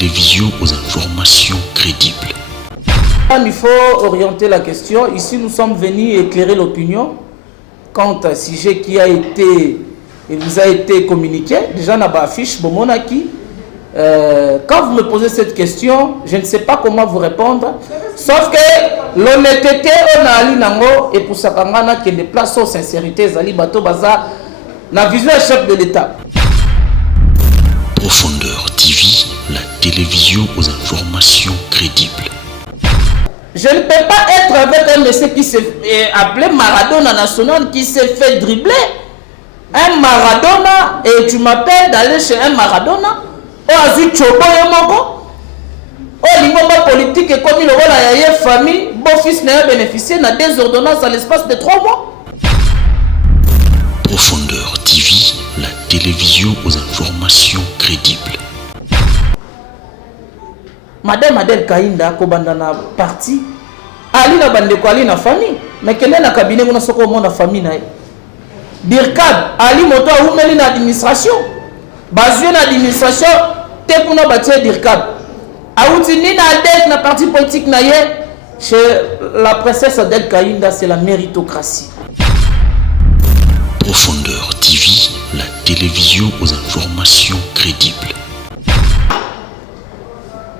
télévision aux informations crédibles. Il faut orienter la question. Ici, nous sommes venus éclairer l'opinion quant à un sujet qui a été, il vous a été communiqué. Déjà, on a affiche Bomonaki. Quand vous me posez cette question, je ne sais pas comment vous répondre. Sauf que l'honnêteté, on a ali nango et pour ça qu'il y a des places aux sincérité, Zali Bato Baza, la vision est chef de l'État. Profondeur TV, la télévision aux informations crédibles. Je ne peux pas être avec un monsieur qui s'est appelé Maradona National, qui s'est fait dribbler. Un Maradona, et tu m'appelles d'aller chez un Maradona. Oh, Azu Chobo Yomoko. Oh, l'ingomba politique est comme il aura la famille. Bon fils n'a bénéficié de 2 ordonnances à l'espace de 3 mois. Profondeur TV, la télévision aux informations crédibles. Madame Adel Kainda kobandana parti ali na bandeko ali na famille mais kende na cabinet ngona soko mo na famille na Birkab ali moto aumeli na administration bazue na administration te kuna batie Birkab auti ni na dette na parti politique na ye chez la princesse Adel Kainda. C'est la méritocratie. Profondeur TV, la télévision aux informations crédibles.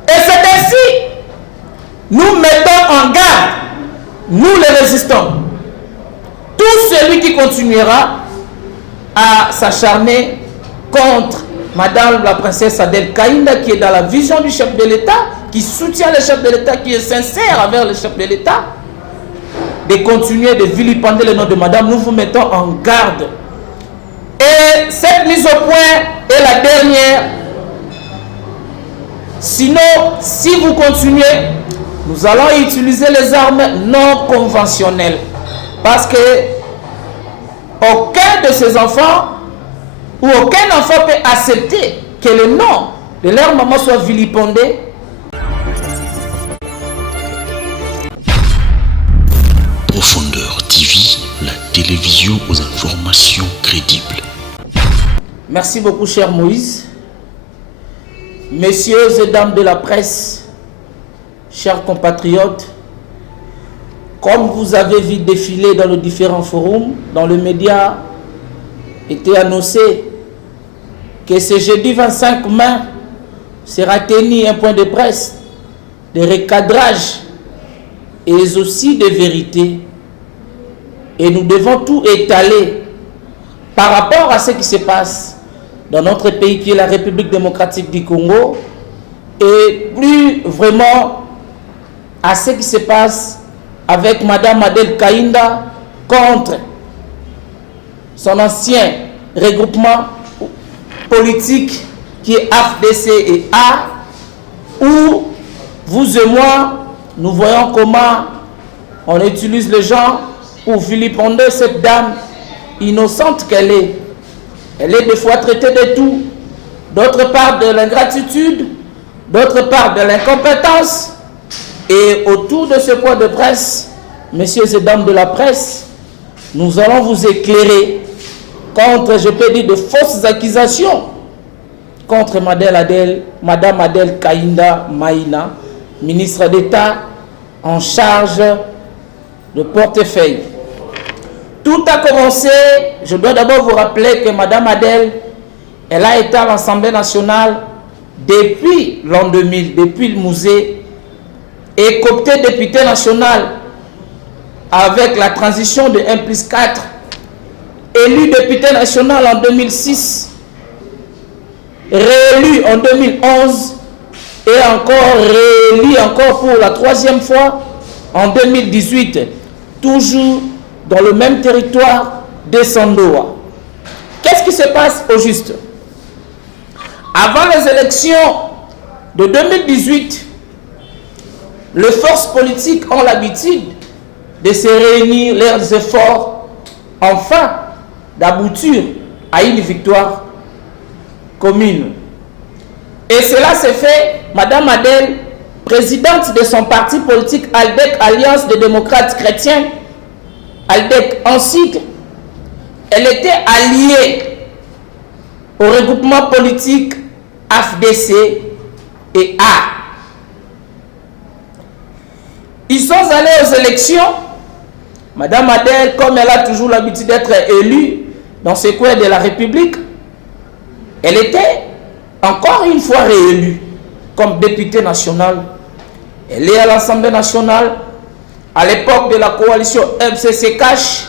Et c'est ainsi, nous mettons en garde, nous les résistants, tout celui qui continuera à s'acharner contre Madame la princesse Adel Kainda, qui est dans la vision du chef de l'État, qui soutient le chef de l'État, qui est sincère envers le chef de l'État, de continuer de vilipender le nom de Madame. Nous vous mettons en garde. Et cette mise au point est la dernière. Sinon, si vous continuez, nous allons utiliser les armes non conventionnelles. Parce que aucun de ces enfants ou aucun enfant peut accepter que le nom de leur maman soit vilipendé. Profondeur TV, la télévision aux informations crédibles. Merci beaucoup, cher Moïse. Messieurs et dames de la presse, chers compatriotes, comme vous avez vu défiler dans les différents forums, dans les médias, était annoncé que ce jeudi 25 mai sera tenu un point de presse de recadrage et aussi de vérité. Et nous devons tout étaler par rapport à ce qui se passe dans notre pays qui est la République démocratique du Congo, et plus vraiment à ce qui se passe avec Madame Adel Kainda contre son ancien regroupement politique qui est AFDC et A, où vous et moi, nous voyons comment on utilise les gens pour vilipender cette dame innocente qu'elle est. Elle est des fois traitée de tout, d'autre part de l'ingratitude, d'autre part de l'incompétence. Et autour de ce point de presse, messieurs et dames de la presse, nous allons vous éclairer contre, je peux dire, de fausses accusations contre Madame Adel Kainda Maïna, ministre d'État en charge de portefeuille. Tout a commencé, je dois d'abord vous rappeler que Madame Adel, elle a été à l'Assemblée nationale depuis l'an 2000, depuis le musée, et cooptée députée nationale avec la transition de 1+4, élue députée nationale en 2006, réélue en 2011 et encore réélue encore pour la 3e fois en 2018, toujours dans le même territoire de Sandoa. Qu'est-ce qui se passe au juste? Avant les élections de 2018, les forces politiques ont l'habitude de se réunir leurs efforts afin d'aboutir à une victoire commune. Et cela s'est fait, Madame Adel, présidente de son parti politique ALDEC, Alliance des démocrates chrétiens, ALDEC en sigle, elle était alliée au regroupement politique AFDC et A. Ils sont allés aux élections. Madame Adèle, comme elle a toujours l'habitude d'être élue dans ce coin de la République, elle était encore une fois réélue comme députée nationale. Elle est à l'Assemblée nationale. À l'époque de la coalition FCC-Cash,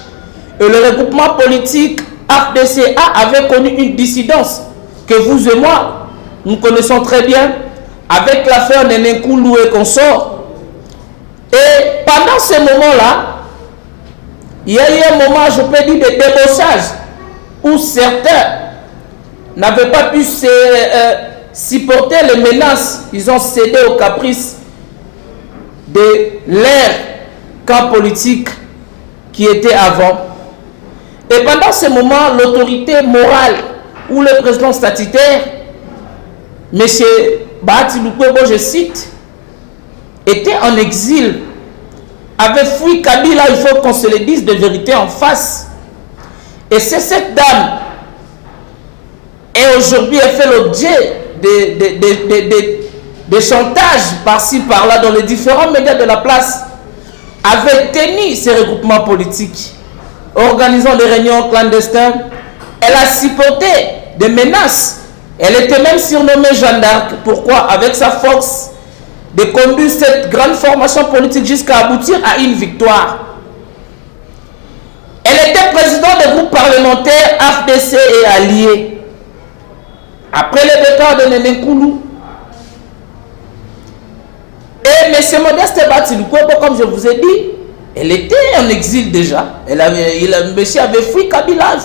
et le regroupement politique AFDCA avait connu une dissidence que vous et moi, nous connaissons très bien, avec l'affaire Néné Koulou et consorts. Et pendant ce moment-là, il y a eu un moment, je peux dire, de débauchage, où certains n'avaient pas pu supporter les menaces. Ils ont cédé aux caprices de leur camp politique qui était avant. Et pendant ce moment, l'autorité morale ou le président statutaire, M. Bahati Lukwebo, je cite, était en exil, avait fui Kabila, il faut qu'on se le dise de vérité en face. Et c'est cette dame, et aujourd'hui elle fait l'objet de chantages par-ci par-là dans les différents médias de la place, avait tenu ces regroupements politiques, organisant des réunions clandestines. Elle a supporté des menaces. Elle était même surnommée Jeanne d'Arc. Pourquoi? Avec sa force de conduire cette grande formation politique jusqu'à aboutir à une victoire. Elle était présidente des groupes parlementaires AFDC et alliés. Après le départ de Néné Koulou, et M. Modeste Bahati Lukwebo, comme je vous ai dit, elle était en exil déjà. Monsieur avait fui Kabila,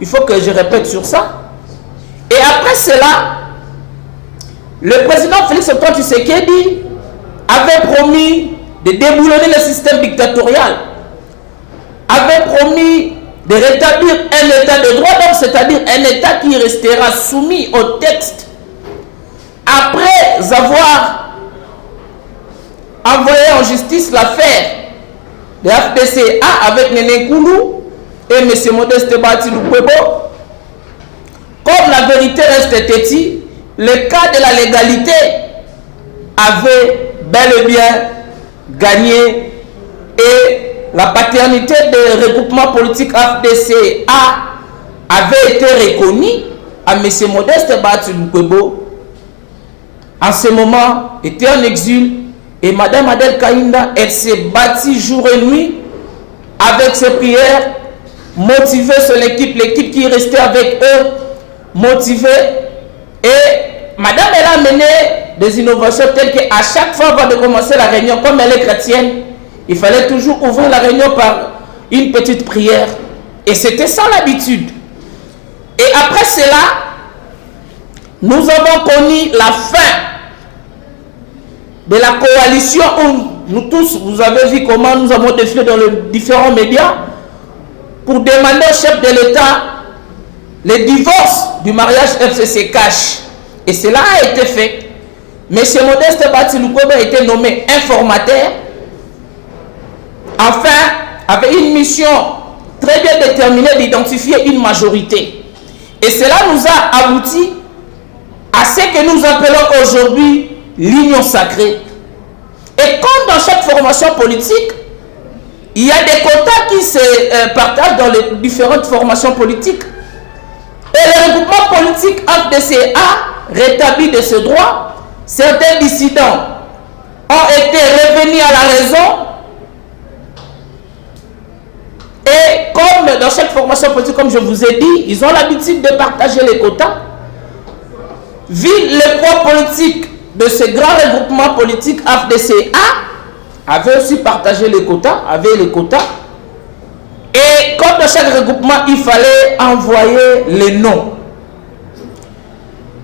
il faut que je répète sur ça. Et après cela, le président Félix Antoine Tshisekedi avait promis de déboulonner le système dictatorial, avait promis de rétablir un état de droit, donc c'est-à-dire un état qui restera soumis au texte après avoir envoyé en justice l'affaire de FDCA avec Néné Koulou et M. Modeste Bahati Lukwebo. Comme la vérité reste têtue, le cas de la légalité avait bel et bien gagné et la paternité des regroupements politiques FDCA avait été reconnue à M. Modeste Bahati Lukwebo. En ce moment, était en exil. Et Mme Adèle Kaïnda, elle s'est battue jour et nuit avec ses prières, motivée sur l'équipe qui restait avec eux, motivée. Et Madame, elle a mené des innovations telles qu'à chaque fois avant de commencer la réunion, comme elle est chrétienne, il fallait toujours ouvrir la réunion par une petite prière. Et c'était ça l'habitude. Et après cela, nous avons connu la fin de la coalition où nous tous, vous avez vu comment nous avons défilé dans les différents médias pour demander au chef de l'État le divorce du mariage FCC-Cash. Et cela a été fait. M. Modeste Bahati Lukwebo a été nommé informateur. Enfin, avec une mission très bien déterminée d'identifier une majorité. Et cela nous a abouti à ce que nous appelons aujourd'hui l'union sacrée. Et comme dans chaque formation politique, il y a des quotas qui se partagent dans les différentes formations politiques. Et le regroupement politique FDCA rétabli de ce droit, certains dissidents ont été revenus à la raison. Et comme dans chaque formation politique, comme je vous ai dit, ils ont l'habitude de partager les quotas. Vu le poids politique de ce grand regroupement politique FDCA, avait aussi partagé les quotas, avait les quotas. Et comme dans chaque regroupement, il fallait envoyer les noms.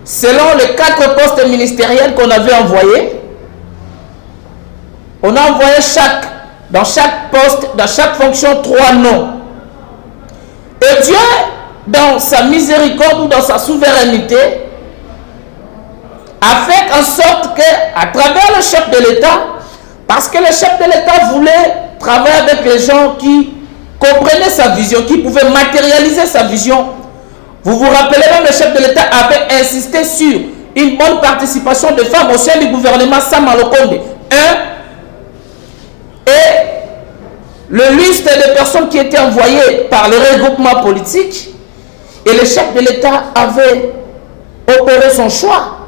Selon les 4 postes ministériels qu'on avait envoyés, on a envoyé dans chaque poste, dans chaque fonction, 3 noms. Et Dieu, dans sa miséricorde ou dans sa souveraineté, a fait en sorte que, à travers le chef de l'État, parce que le chef de l'État voulait travailler avec les gens qui comprenaient sa vision, qui pouvaient matérialiser sa vision. Vous vous rappelez même, le chef de l'État avait insisté sur une bonne participation de femmes au sein du gouvernement Sama Lokonde. Et le liste des personnes qui étaient envoyées par les regroupements politiques, et le chef de l'État avait opéré son choix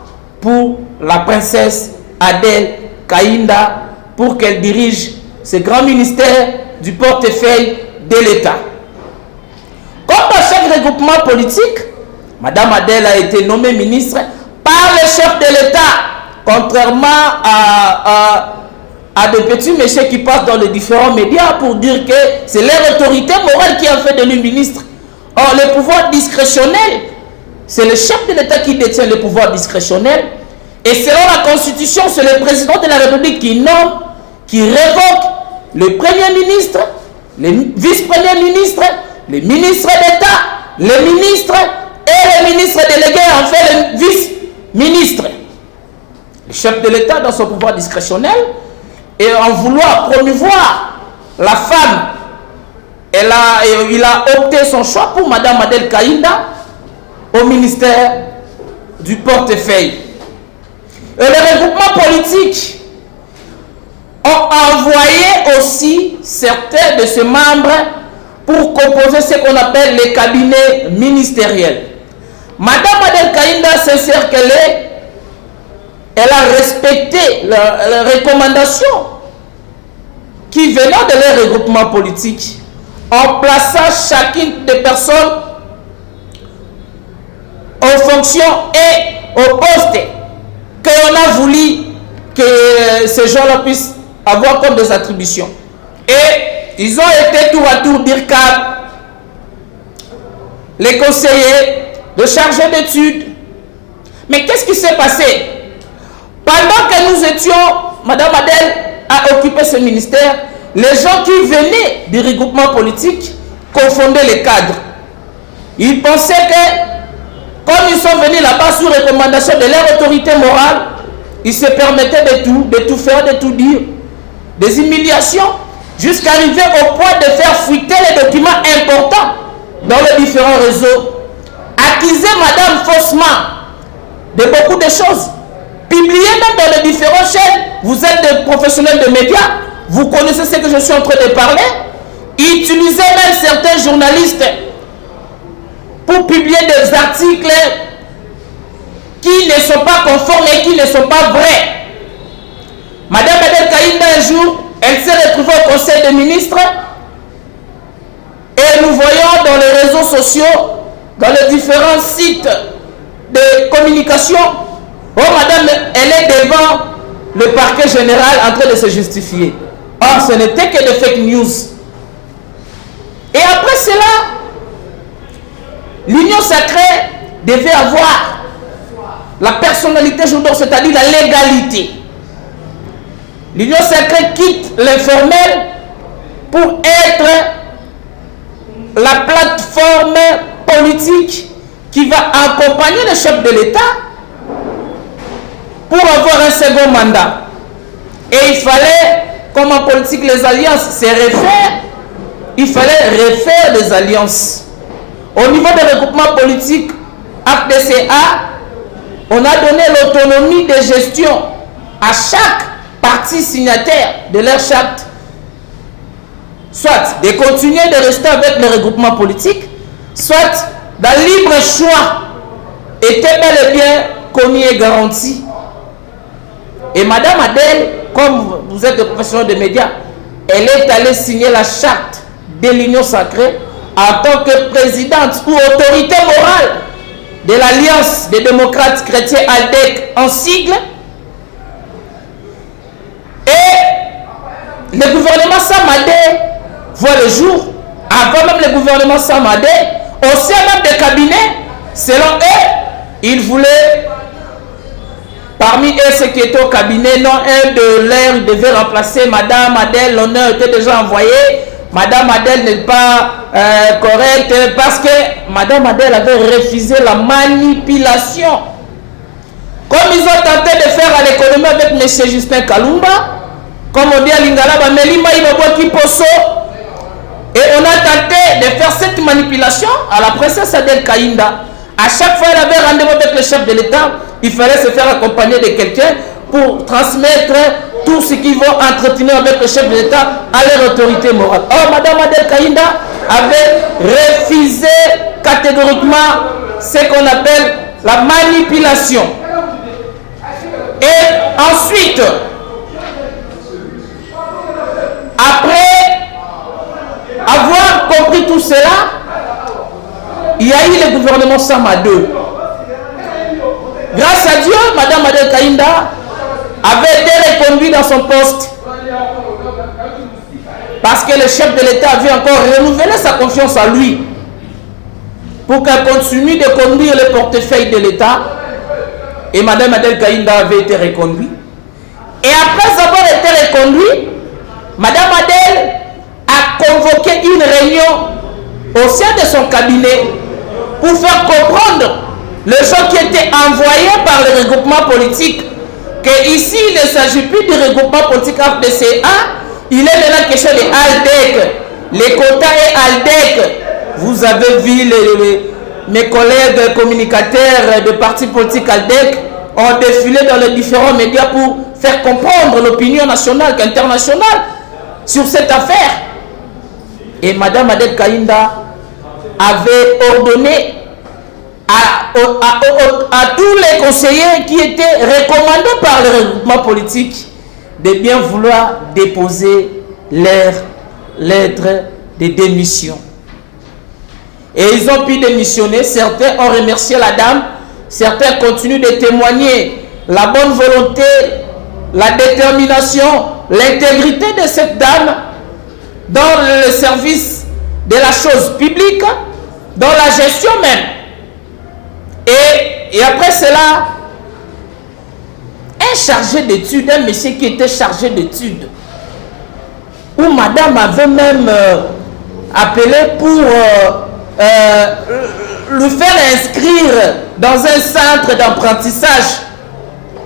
pour la princesse Adèle Kainda pour qu'elle dirige ce grand ministère du portefeuille de l'État. Comme dans chaque regroupement politique, Madame Adèle a été nommée ministre par le chef de l'État, contrairement à des petits messieurs qui passent dans les différents médias pour dire que c'est leur autorité morale qui a fait de lui ministre. Or, le pouvoir discrétionnel, c'est le chef de l'État qui détient le pouvoir discrétionnel. Et selon la Constitution, c'est le président de la République qui nomme, qui révoque le Premier ministre, les vice-premiers ministres, les ministres d'État, les ministres et les ministres délégués, enfin les vice-ministres. Le chef de l'État, dans son pouvoir discrétionnel, et en vouloir promouvoir la femme, il a opté son choix pour Madame Adèle Kainda au ministère du portefeuille. Et les regroupements politiques ont envoyé aussi certains de ses membres pour composer ce qu'on appelle les cabinets ministériels. Madame Adèle Kainda, sincère qu'elle est, elle a respecté les recommandations qui venaient de leur regroupement politique en plaçant chacune des personnes aux fonctions et aux postes qu'on a voulu que ces gens-là puissent avoir comme des attributions. Et ils ont été tour à tour d'IRCAD, les conseillers, le chargé d'études. Mais qu'est-ce qui s'est passé? Pendant que nous étions, Madame Adèle a occupé ce ministère, les gens qui venaient du regroupement politique confondaient les cadres. Ils pensaient que, comme ils sont venus là-bas sous recommandation de leur autorité morale, ils se permettaient de tout faire, de tout dire, des humiliations, jusqu'à arriver au point de faire fuiter les documents importants dans les différents réseaux. Accuser Madame faussement de beaucoup de choses. Publier même dans les différentes chaînes. Vous êtes des professionnels de médias, vous connaissez ce que je suis en train de parler. Utilisez même certains journalistes pour publier des articles qui ne sont pas conformes et qui ne sont pas vrais. Madame Adèle Kainda, un jour, elle s'est retrouvée au Conseil des ministres et nous voyons dans les réseaux sociaux, dans les différents sites de communication, oh madame, elle est devant le parquet général en train de se justifier. Or, ce n'était que des fake news. Et après cela, l'Union sacrée devait avoir la personnalité juridique, c'est-à-dire la légalité. L'Union sacrée quitte l'informel pour être la plateforme politique qui va accompagner le chef de l'État pour avoir un second mandat. Et il fallait, comme en politique les alliances se réfèrent, il fallait refaire des alliances. Au niveau des regroupements politiques, AFDCA, on a donné l'autonomie de gestion à chaque parti signataire de leur charte, soit de continuer de rester avec les regroupements politiques, soit d'un libre choix était bel et bien connu et garanti. Et Madame Adèle, comme vous êtes des professionnels de médias, elle est allée signer la charte de l'Union sacrée en tant que présidente ou autorité morale de l'Alliance des démocrates chrétiens ALDEC en sigle. Et le gouvernement Samadé voit le jour, avant même le gouvernement Samadé, au sein même des cabinets, selon eux, ils voulaient, parmi eux, ceux qui étaient au cabinet, non, un de l'air devait remplacer Madame Adèle, l'honneur était déjà envoyé. Madame Adèle n'est pas correcte parce que Madame Adèle avait refusé la manipulation. Comme ils ont tenté de faire à l'économie avec M. Justin Kalumba, comme on dit à Lingala, et on a tenté de faire cette manipulation à la princesse Adèle Kainda. À chaque fois, elle avait rendez-vous avec le chef chef de l'État, il fallait se faire accompagner de quelqu'un pour transmettre tout ce qu'ils vont entretenir avec le chef de l'État à leur autorité morale. Or, Mme Adel Kaïnda avait refusé catégoriquement ce qu'on appelle la manipulation. Et ensuite, après avoir compris tout cela, il y a eu le gouvernement Sama 2. Grâce à Dieu, Mme Adel Kaïnda avait été reconduite dans son poste parce que le chef de l'État avait encore renouvelé sa confiance en lui pour qu'elle continue de conduire le portefeuille de l'État. Et Mme Adel Kaïnda avait été reconduite. Et après avoir été reconduite, Mme Adel a convoqué une réunion au sein de son cabinet pour faire comprendre les gens qui étaient envoyés par le regroupement politique que ici il ne s'agit plus du regroupement politique FDC1, il est maintenant question de ALDEC, les quotas et ALDEC. Vous avez vu mes collègues communicateurs de partis politiques ALDEC ont défilé dans les différents médias pour faire comprendre l'opinion nationale qu'internationale sur cette affaire. Et Mme Adel Kaïnda avait ordonné à tous les conseillers qui étaient recommandés par le regroupement politique de bien vouloir déposer leur lettre de démission. Et ils ont pu démissionner. Certains ont remercié la dame. Certains continuent de témoigner la bonne volonté, la détermination, l'intégrité de cette dame dans le service de la chose publique, dans la gestion même. Et après cela, un chargé d'études, un monsieur qui était chargé d'études, où madame avait même appelé pour le faire inscrire dans un centre d'apprentissage,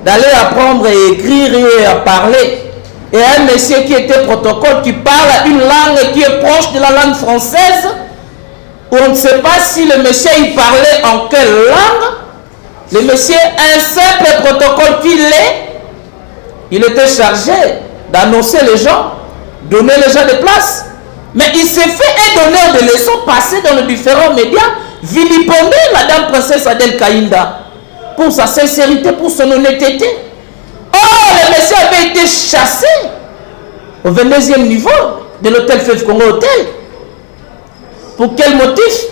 d'aller apprendre à écrire et à parler. Et un monsieur qui était protocole, qui parle une langue qui est proche de la langue française, on ne sait pas si le monsieur il parlait en quelle langue. Le monsieur, un simple protocole qu'il est, il était chargé d'annoncer les gens, donner les gens des places. Mais il s'est fait un donneur de leçons passées dans les différents médias, vilipender la dame princesse Adel Kaïnda pour sa sincérité, pour son honnêteté. Oh, le monsieur avait été chassé au 22e niveau de l'hôtel Fleuve Congo Hôtel. Pour quel motif?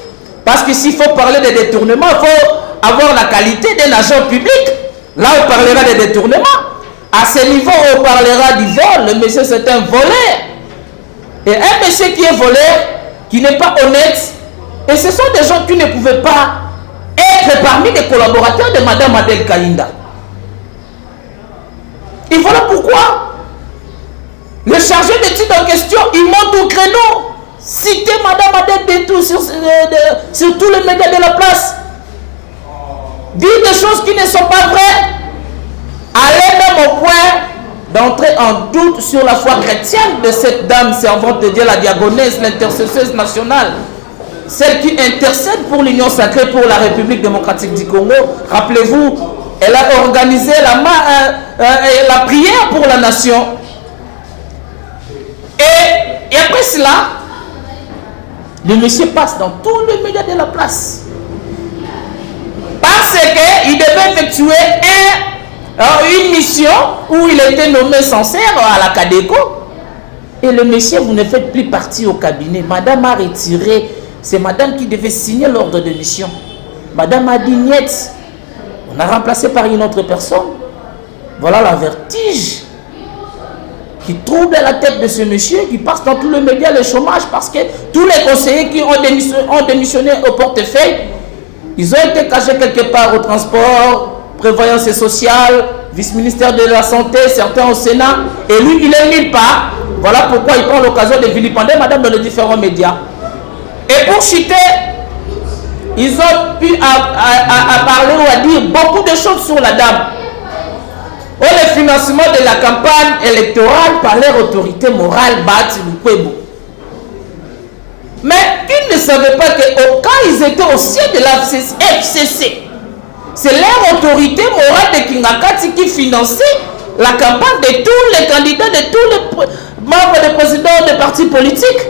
Parce que s'il faut parler de détournement, il faut avoir la qualité d'un agent public. Là, on parlera de détournement. À ce niveau, on parlera du vol. Le monsieur, c'est un voleur. Et un monsieur qui est voleur, qui n'est pas honnête, et ce sont des gens qui ne pouvaient pas être parmi les collaborateurs de Mme Adel Kaïnda. Et voilà pourquoi le chargé d'études en question, il monte au créneau, citer Mme Adel sur tous les médias de la place, dire des choses qui ne sont pas vraies, aller même au point d'entrer en doute sur la foi chrétienne de cette dame servante de Dieu, la diagonesse, l'intercesseuse nationale, celle qui intercède pour l'Union sacrée pour la République démocratique du Congo. Rappelez-vous, elle a organisé la prière pour la nation. Et après cela, le monsieur passe dans tous les médias de la place. Parce qu'il devait effectuer une mission où il était nommé censeur à la CADECO. Et le monsieur, vous ne faites plus partie au cabinet. Madame a retiré. C'est madame qui devait signer l'ordre de mission. Madame a dit niet. On a remplacé par une autre personne. Voilà la vertige qui trouble la tête de ce monsieur, qui passe dans tous les médias le chômage, parce que tous les conseillers qui ont démissionné au portefeuille, ils ont été cachés quelque part au transport, prévoyance sociale, vice-ministère de la santé, certains au Sénat, et lui, il est nulle part. Voilà pourquoi il prend l'occasion de vilipender madame dans les différents médias. Et pour chuter, ils ont pu parler ou à dire beaucoup de choses sur la dame. Ou le financement de la campagne électorale par leur autorité morale, Bati Lukwebo. Mais ils ne savaient pas qu'au cas ils étaient au siège de la FCC, c'est leur l'autorité morale de Kingakati qui finançait la campagne de tous les candidats, de tous les membres des présidents des partis politiques.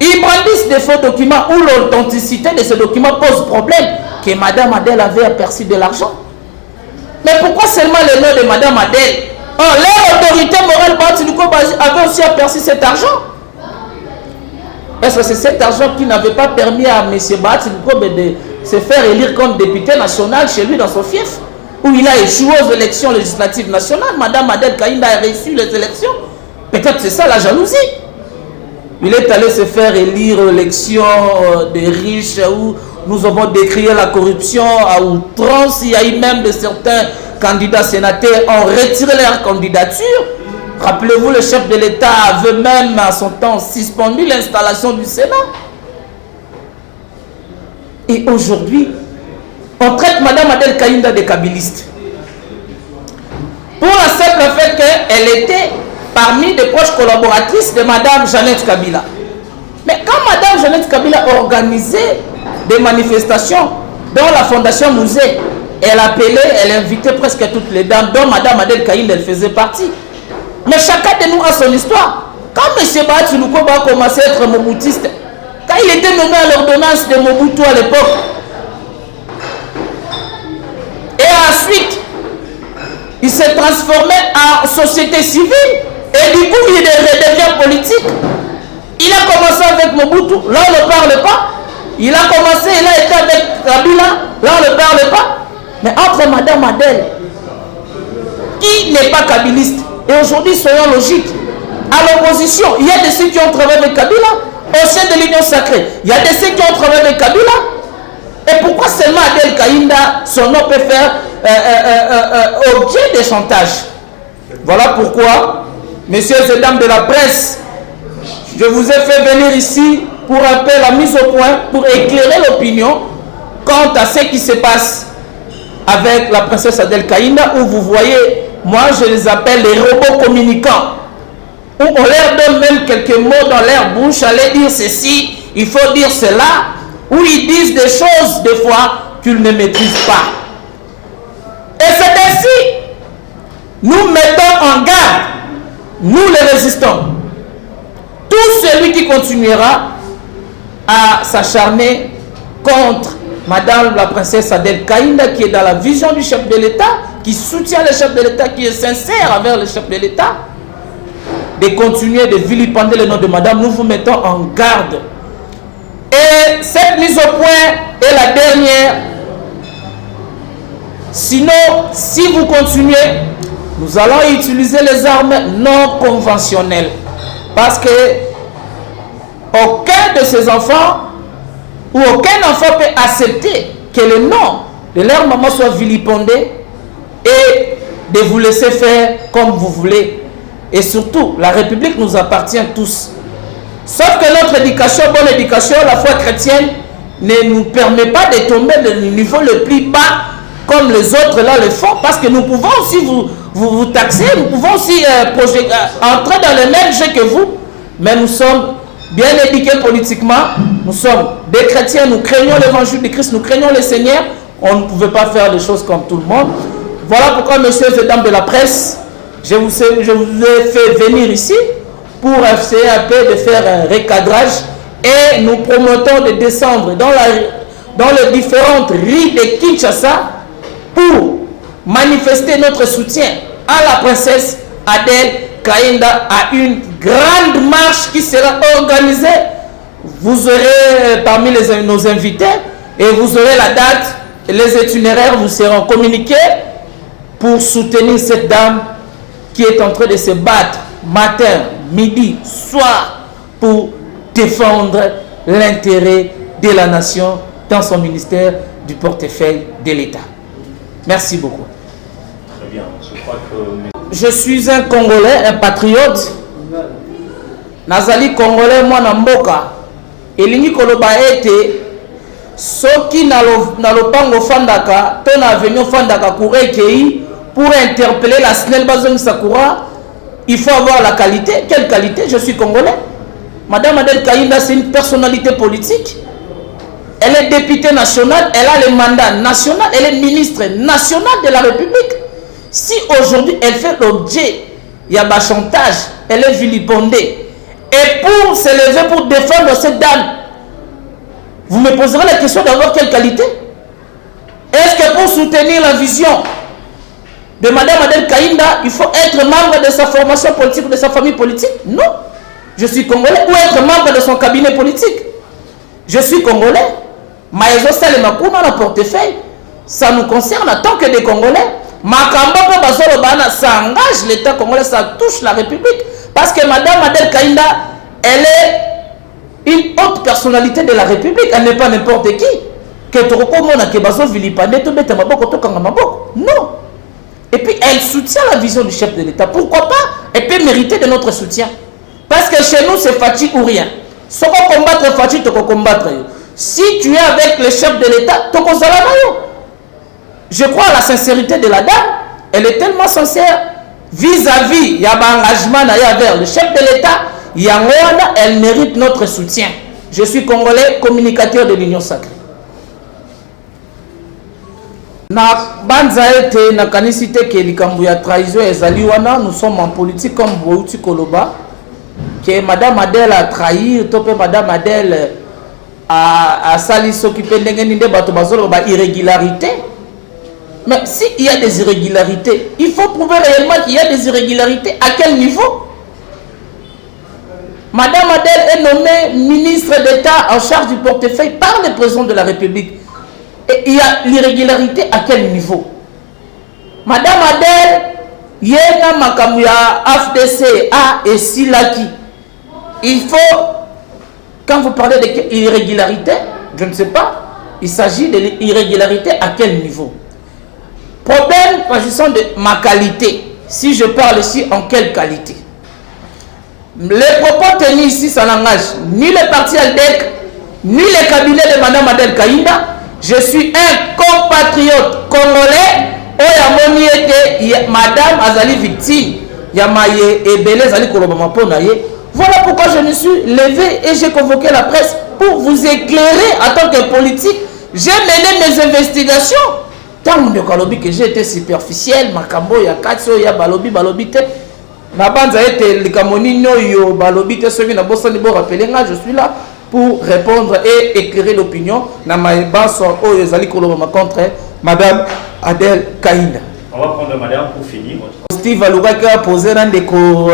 Ils brandissent des faux documents où l'authenticité de ces documents pose problème, que Madame Adèle avait aperçu de l'argent. Mais pourquoi seulement le nom de Madame Adèle? Leur autorité morale avait aussi aperçu cet argent. Est-ce que c'est cet argent qui n'avait pas permis à M. Bahatsi-Lukobe de se faire élire comme député national chez lui dans son fief, où il a échoué aux élections législatives nationales? Madame Adèle Kaïnda a réussi les élections. Peut-être c'est ça la jalousie. Il est allé se faire élire l'élection des riches où nous avons décrié la corruption à outrance. Il y a eu même de certains candidats sénateurs ont retiré leur candidature. Rappelez-vous, le chef de l'État avait même à son temps suspendu l'installation du Sénat. Et aujourd'hui, on traite Madame Adèle Kaïnda de kabiliste. Pour la simple fait qu'elle était parmi des proches collaboratrices de Madame Jeannette Kabila. Mais quand Madame Jeannette Kabila organisait des manifestations dans la Fondation Musée, elle appelait, elle invitait presque toutes les dames, dont Madame Adèle Kaïnda, elle faisait partie. Mais chacun de nous a son histoire. Quand M. Bahatsi-Lukobe a commencé à être moboutiste, quand il était nommé à l'ordonnance de Mobutu à l'époque, et ensuite, il s'est transformé en société civile, et du coup, il redevient politique. Il a commencé avec Mobutu, là on ne parle pas. Il a commencé, il a été avec Kabila, là on ne parle pas. Mais entre Madame Adèle, qui n'est pas kabiliste, et aujourd'hui, soyons logiques, à l'opposition, il y a de ceux qui ont travaillé avec Kabila, au sein de l'Union sacrée, il y a de ceux qui ont travaillé avec Kabila. Et pourquoi seulement Adèle Kaïnda, son nom peut faire objet de chantage? Voilà pourquoi, messieurs et dames de la presse, je vous ai fait venir ici pour un peu la mise au point, pour éclairer l'opinion quant à ce qui se passe avec la princesse Adèle Kaïnda, où vous voyez, moi je les appelle les robots communicants, où on leur donne même quelques mots dans leur bouche, allez dire ceci, il faut dire cela, où ils disent des choses des fois qu'ils ne maîtrisent pas. Et c'est ainsi, nous mettons en garde, nous les résistants, tout celui qui continuera à s'acharner contre Madame la princesse Adèle Kaïnda, qui est dans la vision du chef de l'État, qui soutient le chef de l'État, qui est sincère envers le chef de l'État, de continuer de vilipender le nom de Madame, nous vous mettons en garde. Et cette mise au point est la dernière. Sinon, si vous continuez, nous allons utiliser les armes non conventionnelles. Parce que aucun de ces enfants ou aucun enfant peut accepter que le nom de leur maman soit vilipendé et de vous laisser faire comme vous voulez. Et surtout, la République nous appartient tous. Sauf que notre éducation, bonne éducation, la foi chrétienne, ne nous permet pas de tomber du niveau le plus bas comme les autres là le font, parce que nous pouvons aussi vous taxer, nous pouvons aussi entrer dans le même jeu que vous, mais nous sommes bien éduqués politiquement, nous sommes des chrétiens, nous craignons l'évangile de Christ, nous craignons le Seigneur, on ne pouvait pas faire les choses comme tout le monde. Voilà pourquoi, messieurs et dames de la presse, je vous ai fait venir ici pour essayer un peu de faire un recadrage, et nous promettons de descendre dans les différentes rues de Kinshasa pour manifester notre soutien à la princesse Adèle Kaïnda, à une grande marche qui sera organisée. Vous aurez parmi nos invités, et vous aurez la date, les itinéraires vous seront communiqués pour soutenir cette dame qui est en train de se battre matin, midi, soir pour défendre l'intérêt de la nation dans son ministère du portefeuille de l'État. Merci beaucoup. Très bien. Je crois que... Je suis un Congolais, un patriote. Nazali Congolais, moi Namboka. Elingi koloba ete soki na lopango fandaka, ton avenue fandaka kurekei pour interpeller la SNEL Bazong Sakura, il faut avoir la qualité. Quelle qualité? Je suis Congolais. Madame Adèle Kaïnda, c'est une personnalité politique. elle est députée nationale, elle a le mandat national, elle est ministre nationale de la République. Si aujourd'hui elle fait l'objet, il y a un chantage, elle est vilipendée, et pour se lever pour défendre cette dame, vous me poserez la question d'avoir quelle qualité? Est-ce que pour soutenir la vision de Mme Adel Kaïnda, il faut être membre de sa formation politique ou de sa famille politique? Non. Je suis congolais. Ou être membre de son cabinet politique? Je suis congolais. Maïzo Salemakuna, le portefeuille, ça nous concerne en tant que des Congolais. Makambo Bazolobana, ça engage l'État congolais, ça touche la République. Parce que Mme Adel Kaïnda, elle est une haute personnalité de la République. Elle n'est pas n'importe qui. Non. Et puis elle soutient la vision du chef de l'État. Pourquoi pas? Elle peut mériter de notre soutien. Parce que chez nous, c'est Fati ou rien. Si on combattre Fati, tu peux combattre. Si tu es avec le chef de l'État, tu peux combattre. Je crois à la sincérité de la dame. Elle est tellement sincère vis-à-vis, il y a un engagement vers le chef de l'État. Elle mérite notre soutien. Je suis congolais, communicateur de l'Union sacrée. Na banza ete na kanisite ke likambu ya trahison ezali wana, nous sommes en politique comme Bouti Koloba que Madame Adel a trahi, topé Madame Adel a sali s'occuper de bato bazolo ba irrégularité. Mais s'il y a des irrégularités, il faut prouver réellement qu'il y a des irrégularités. À quel niveau? Madame Adel est nommée ministre d'État en charge du portefeuille par le président de la République. Et il y a l'irrégularité à quel niveau? Madame Adel, Yena Makamuya, AFDC, A et Silaki. Il faut, quand vous parlez d'irrégularité, je ne sais pas, il s'agit de l'irrégularité à quel niveau? Problème, s'agissant de ma qualité. Si je parle ici, en quelle qualité? Les propos tenus ici, ça n'engage ni le parti ALDEC, ni le cabinet de Mme Adel Kaïnda. Je suis un compatriote congolais. Madame Azali victime. Voilà pourquoi je me suis levé et j'ai convoqué la presse pour vous éclairer en tant que politique. J'ai mené mes investigations. Tant que j'ai été superficiel, Makambo, ya Katso, ya Balobi, Balobite. Je suis là pour répondre et éclairer l'opinion contre Madame Adel Kaïnda. On va prendre Madame pour finir. Steve Alouga qui a posé un déco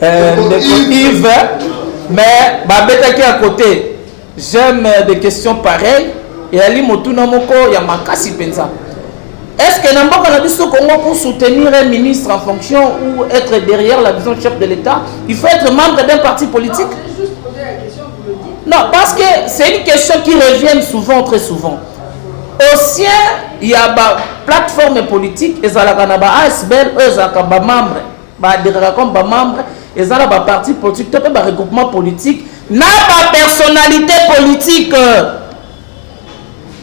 Yves, mais Babeta qui est à côté. J'aime des questions pareilles. Et Ali Motuna Moko Yamakasi Penza. Est-ce que Nambok a dit ce Congo pour soutenir un ministre en fonction ou être derrière la vision du chef de l'État, il faut être membre d'un parti politique? Non, parce que c'est une question qui revient souvent, très souvent. Aussi, il y a une plateforme politique, et ça a ASBL, eux, ils ont des membres, ils ont des partis politiques, des regroupements politiques, n'a pas personnalité politique.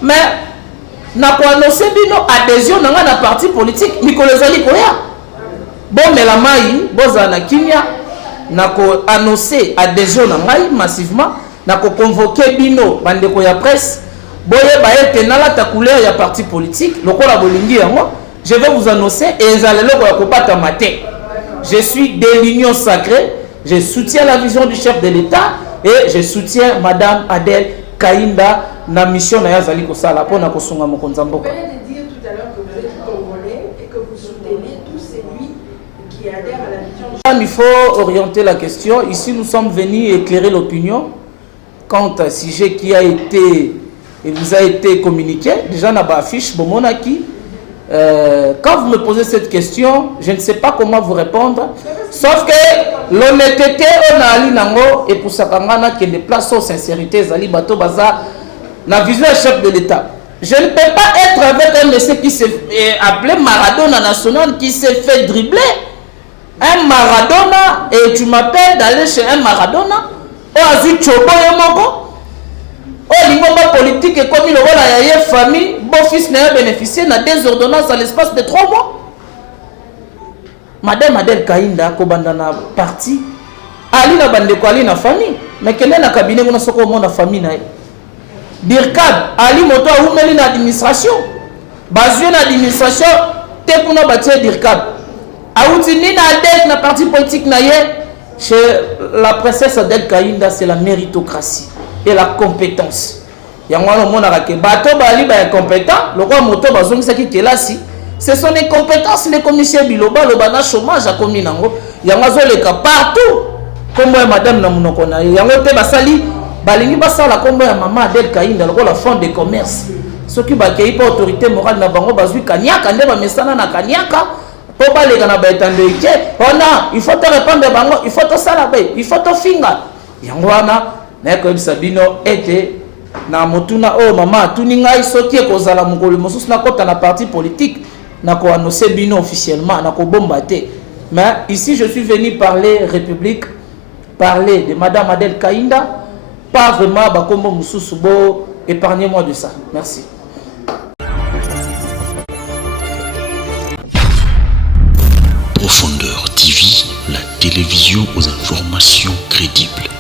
Mais, n'a pas annoncé une adhésion dans un parti politique, Nicolas Koya. Bon, mais la maille, bon, na Kimia, n'a pas annoncé adhésion massivement. N'a pas convoqué Bino, bandeko ya presse. Boye ba ete na la ta couleur ya parti politique. Lokola bolingi yango, je vais vous annoncer et ezale loko ya kobata matin. Je suis de l'Union sacrée, je soutiens la vision du chef de l'État et je soutiens Madame Adel Kaïnda na mission na yazali kosala pona kosunga mokonza mboka. Vous venez de dire tout à l'heure que vous êtes congolais et que vous soutenez tous celui qui adhère à la vision. Il faut orienter la question. Ici, nous sommes venus éclairer l'opinion quant à un sujet qui a été et vous a été communiqué. Déjà, on a affiche Bomonaki. Quand vous me posez cette question, je ne sais pas comment vous répondre. Sauf que l'honnêteté, on a ali nango et pour ça qui déplace aux sincérité, Zali Bato Baza, la vision du chef de l'État. Je ne peux pas être avec un monsieur qui s'est appelé Maradona national, qui s'est fait dribbler. Un Maradona, et tu m'appelles d'aller chez un Maradona. Oh, Azu Chobo Yomoko. Oh, l'immobilier politique est comme il a une famille, bon fils n'a bénéficié de 2 ordonnances à l'espace de 3 mois. Madame Adel Kaïnda, Kobandana parti, Ali na bande ko Ali na famille, mais quel est le cabinet où on a soko mon famille na. DIRCAD ali moto aumeli na administration bazue na administration te kuna batie DIRCAD auti ni na ADEC na parti politique na ye chez la princesse Adel Kainda c'est la méritocratie et la compétence yango wana omonaka ke bato bali ba incompétent lokwa moto bazongisaki kelasi ce sont les compétences les commissaires biloba le bana chômage a commis nango yango azoleka partout comme madame na munoko na yango te basali balingi basala kombo ya mama Adel Kainda lokola fond de commerce soki bakei pa autorité morale na bango bazwi kanyaka nde bamesana na kanyaka po balega na baetando ike ona il faut te répondre bango il faut te sala be il faut te finga yango wana na koyebisa bino ete na motuna o mama atuni ngai soki ekozala mokolo mosusu nakota na parti politique na koannonce bino officiellement na kobomba te mais ici je suis venu parler République parler de madame Adel Kainda pas vraiment bakombo mususu bo épargnez-moi de ça merci. Profondeur TV, la télévision aux informations crédibles.